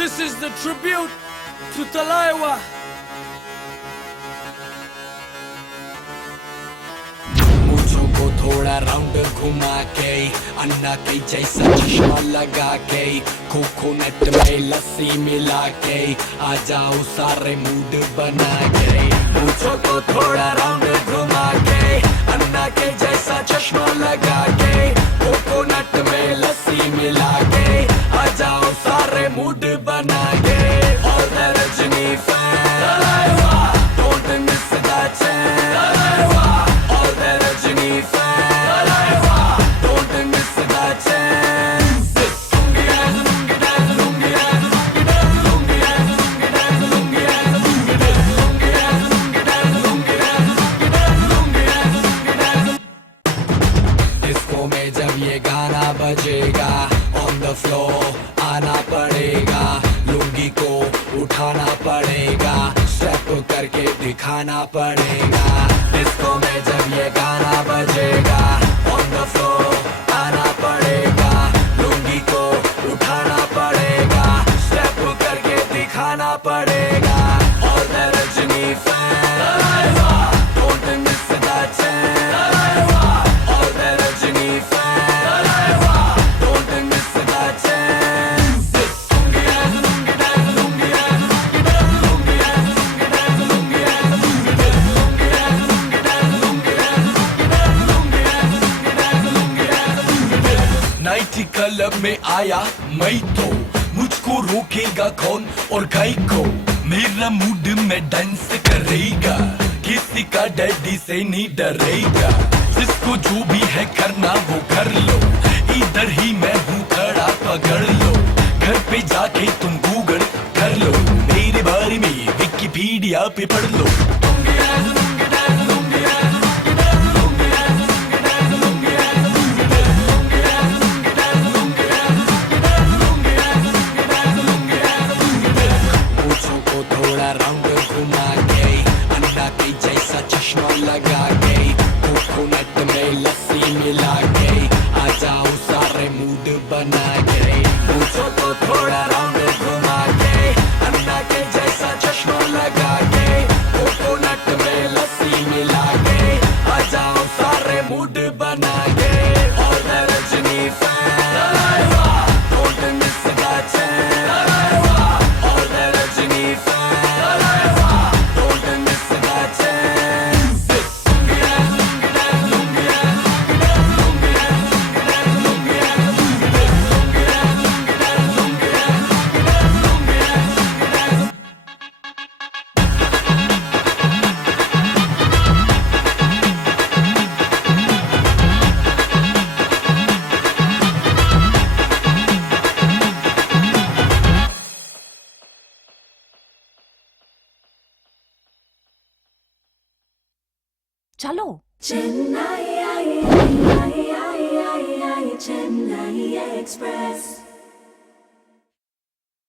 This is the tribute to Talaiwa. मूंछों को थोड़ा round घुमा के, अन्ना के जैसा चश्मा लगा के, कोकोनट में लस्सी मिला के, आ जाओ सारे मूड बना के। मूंछों को थोड़ा राउंड घुमा के, अन्ना के जैसा चश्मा लगा के, कोकोनट में लस्सी मिला के, आ जाओ सारे मूड बना के। All the Rajini fans, don't miss that chance. All the Rajini fans, don't miss that chance. Lungi dance, lungi dance, lungi dance, lungi dance, lungi dance, lungi dance, lungi dance, lungi dance, lungi dance, lungi dance, lungi dance, lungi dance, lungi dance. Disco में जब ये गाना बजेगा, on the floor आना पड़ेगा, लुंगी को उठाना पड़ेगा, स्टेप करके दिखाना पड़ेगा। डिस्को में जब ये गाना बजेगा, on the floor आना पड़ेगा, लुंगी को उठाना पड़ेगा, स्टेप करके दिखाना पड़ेगा। All the Rajini fans, don't miss that chance. All the Rajini fans, don't miss that chance. Lungi dance, lungi dance, lungi dance, lungi dance, lungi dance, lungi dance, lungi dance, lungi dance, lungi dance, lungi dance, lungi dance, lungi dance, lungi dance, lungi dance. Night club में आया मैं तो, मुझको रोकेगा कौन और गाय को, मेरा मूड में डांस करेगा, किसी का डैडी से नहीं डरेगा, जिसको जो भी है करना वो कर लो, इधर ही मैं हूँ खड़ा पकड़ लो, घर पे जाके तुम गूगल कर लो, मेरे बारे में विकिपीडिया पे पढ़ लो। Lungi dance, lungi dance, lungi dance, lungi dance, lungi dance, lungi dance, lungi dance, lungi dance, lungi dance, lungi dance, lungi dance, lungi dance, lungi dance, lungi dance। मूंछों को थोड़ा राउंड घुमा के, अन्ना के जैसा चश्मा लगा के, कोकोनट में लस्सी मिला के, आ जाओ सारे मूड बना के। मूंछों को थोड़ा राउंड घुमा के, अन्ना के जैसा चश्मा लगा के, कोकोनट में लस्सी मिला के, आ जाओ सारे मूड बना के। All the Rajini fans, don't miss that chance. All the Rajini fans, don't miss that chance. Lungi dance, lungi dance, lungi dance, lungi dance, lungi dance, lungi dance, lungi dance, lungi dance, lungi dance, lungi dance, lungi dance, lungi dance. चलो। Chennai Express.